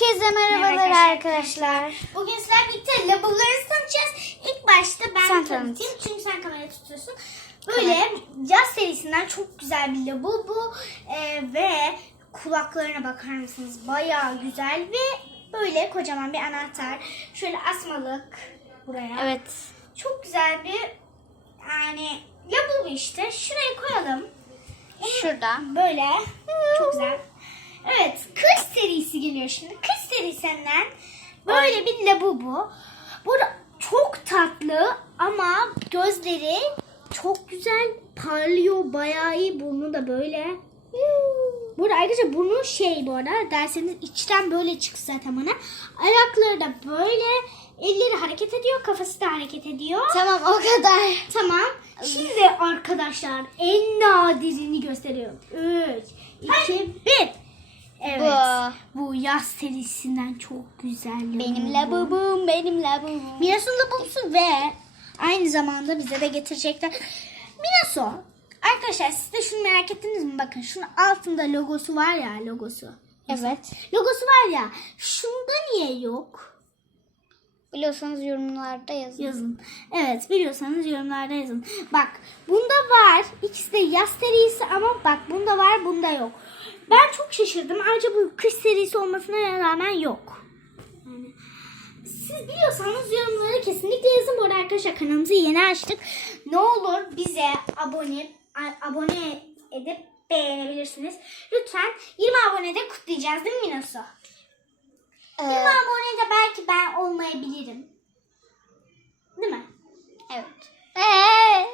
Herkese merhabalar Merhaba arkadaşlar. Bugün sizlerle birlikte labubuları tanıtacağız. İlk başta ben Sen tanıtayım tanıt. çünkü sen kamera tutuyorsun. Böyle yaz serisinden çok güzel bir labubu ee, ve kulaklarına bakar mısınız? Bayağı güzel ve böyle kocaman bir anahtar. Şöyle asmalık buraya. Evet. Çok güzel bir yani labubu işte. Şuraya koyalım. Şurada. Böyle. Çok güzel. Evet. Kış serisi geliyor şimdi. Kış serisinden böyle bir labubu. Bu çok tatlı ama gözleri çok güzel parlıyor. Bayağı iyi. Burnu da böyle. Burada arkadaşlar burnu şey bu arada derseniz içten böyle çıksa zaten bana. Ayakları da böyle. Elleri hareket ediyor. Kafası da hareket ediyor. Tamam o kadar. Tamam. Şimdi arkadaşlar en nadirini gösteriyorum. 3, 2, 1. Yaz serisinden çok güzel. Benim labubum, benim labubum. Minaso'nun labubusu ve aynı zamanda bize de getirecekler. Minaso. Arkadaşlar siz de şunu merak ettiniz mi? Bakın şunun altında logosu var ya logosu. Evet. Logosu var ya. Şunda niye yok? Biliyorsanız yorumlarda yazın. Yazın. Evet biliyorsanız yorumlarda yazın. Bak bunda var. İkisi de yaz serisi ama bak bunda var bunda yok. Ben çok şaşırdım. Ayrıca bu kış serisi olmasına rağmen yok. Yani siz biliyorsanız yorumlara kesinlikle yazın. Bu arada arkadaşlar kanalımızı yeni açtık. Ne olur bize abone abone edip beğenebilirsiniz. Lütfen 20 abonede kutlayacağız değil mi Minaso? 20 Ee, abonede belki ben olmayabilirim. Değil mi? evet. Hey.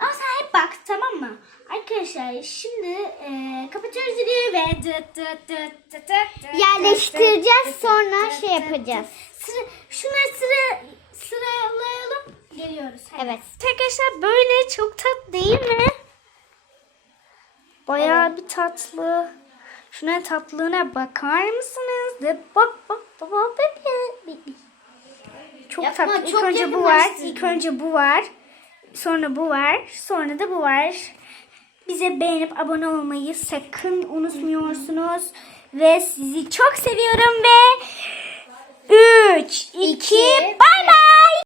Ama sen hep bak tamam mı? Arkadaşlar şimdi e, kapatıyoruz videoyu ve dıt dıt dıt dıt dıt Yerleştireceğiz, sonra şey yapacağız. Sıra, şunları sıra, sıralayalım. Geliyoruz. Hadi. Evet. Arkadaşlar böyle çok tatlı değil mi? Bayağı bir tatlı. Şuna tatlılığına bakar mısınız? De bak bak bak bak bebe. Çok Yapma, tatlı. İlk çok önce bu var. İlk önce bu var. Sonra bu var. Sonra da bu var. Bize beğenip abone olmayı sakın unutmuyorsunuz. Ve sizi çok seviyorum ve 3, 2, İki, bay bay.